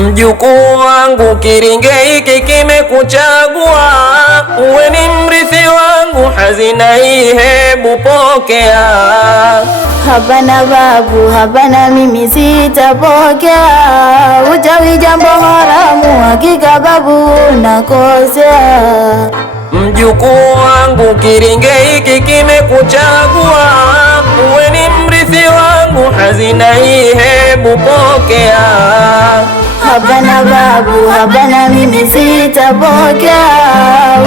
Mjukuu wangu, kiringe hiki kimekuchagua, uwe ni mrithi wangu, hazina hii hebu pokea. Hapana babu, hapana, mimi sitapokea. Uchawi jambo haramu, hakika babu nakosea. Mjukuu wangu, kiringe hiki kimekuchagua, uwe ni mrithi wangu, hazina hii hebu pokea. Hapana babu, hapana, mimi sitapokea.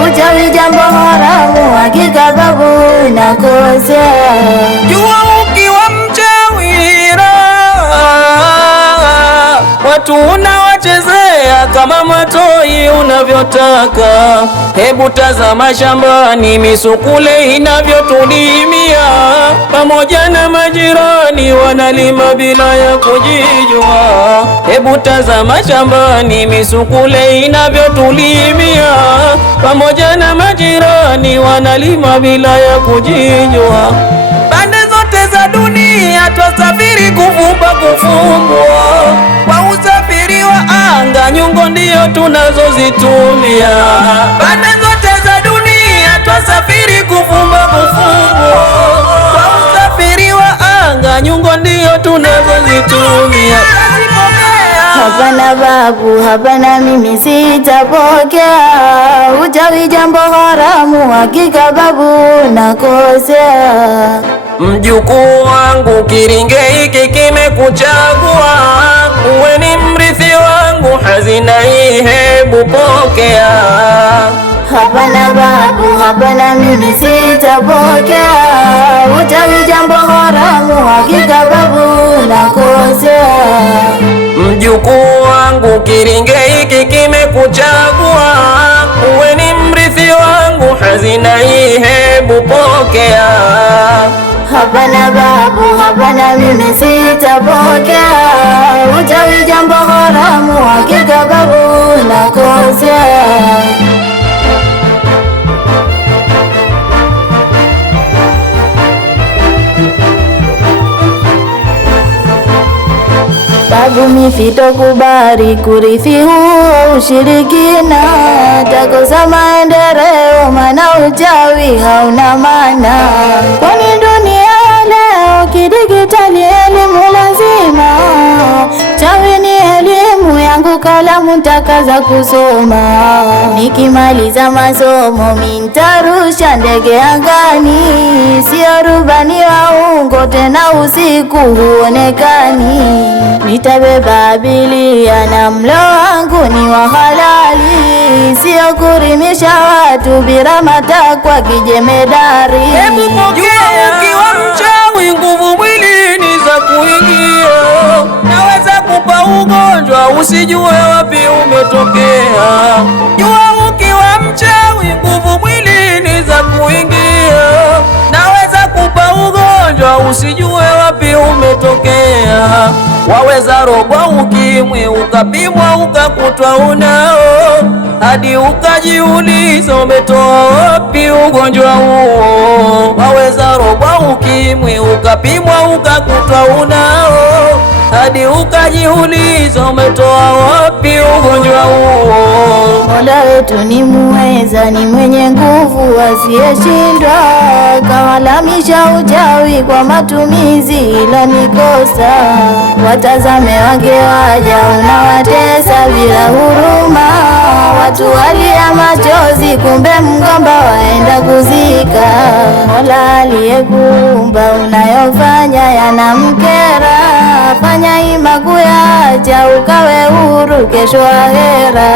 Uchawi jambo haramu, hakika babu nakosea. Jua ukiwa mchawi watu unawachezea kama matoi unavyotaka. Hebu tazama shambani misukule inavyotudimia, pamoja na majirani wanalima bila ya kujijua. Hebu tazama shambani misukule inavyotulimia, pamoja na majirani wanalima bila ya kujijua. Pande zote za dunia twasafiri kuvumba kufumbua, kwa usafiri wa anga nyungo ndio tunazozitumia. Pande zote za dunia twasafiri kuvumba kufumbua, kwa usafiri wa anga nyungo ndio tunazozitumia. Hapana babu, hapana, mimi sitapokea. Uchawi jambo haramu, hakika babu nakosea. Mjukuu wangu, kiringe hiki kimekuchagua, uwe ni mrithi wangu, hazina hii hebu pokea. Hapana babu, hapana, mimi sitapokea. Uchawi jambo haramu, hakika babu nakosea. Mjukuu wangu, kiringe hiki kimekuchagua, uwe ni mrithi wangu, hazina hii hebu pokea. Hapana babu, hapana, mimi sitapokea. Uchawi jambo haramu, hakika babu nakosea. Babu, mifitokubali kurithi huo ushirikina, takosa maendeleo, maana uchawi hauna maana. Kwani dunia leo kidigitali, elimu lazima. Chawi ni elimu yangu, kalamu ntakaza kusoma. Nikimaliza masomo mintarusha ndege angani, sio rubani wa ungo tena usiku huonekani. Nitabeba abiria na mlo wangu ni wa halali, sio kurimisha watu bila matakwa kijemedari. Hebu pokea. Ukiwa mchawi nguvu mwilini za kuingia, naweza kupa ugonjwa usijue wapi umetokea. Jua ukiwa mchawi nguvu mwilini za kuingia, naweza kupa ugonjwa usijue wapi umetokea. Waweza rogwa ukimwi ukapimwa ukakutwa unao, hadi ukajiuliza umetoa wapi ugonjwa huo. Waweza rogwa ukimwi ukapimwa ukakutwa unao, hadi ukajiuliza umetoa wapi ugonjwa huo. Mola wetu ni muweza, ni mwenye nguvu, asiyeshindwa. Kawalamisha uchawi kwa matumizi, ila ni kosa. Watazame wake waja, unawatesa bila huruma. Watu walia machozi, kumbe mgomba waenda kuzika. Mola aliyekuumba, unayofanya yanamkera. Fanya ima kuyacha, ukawe huru kesho ahera.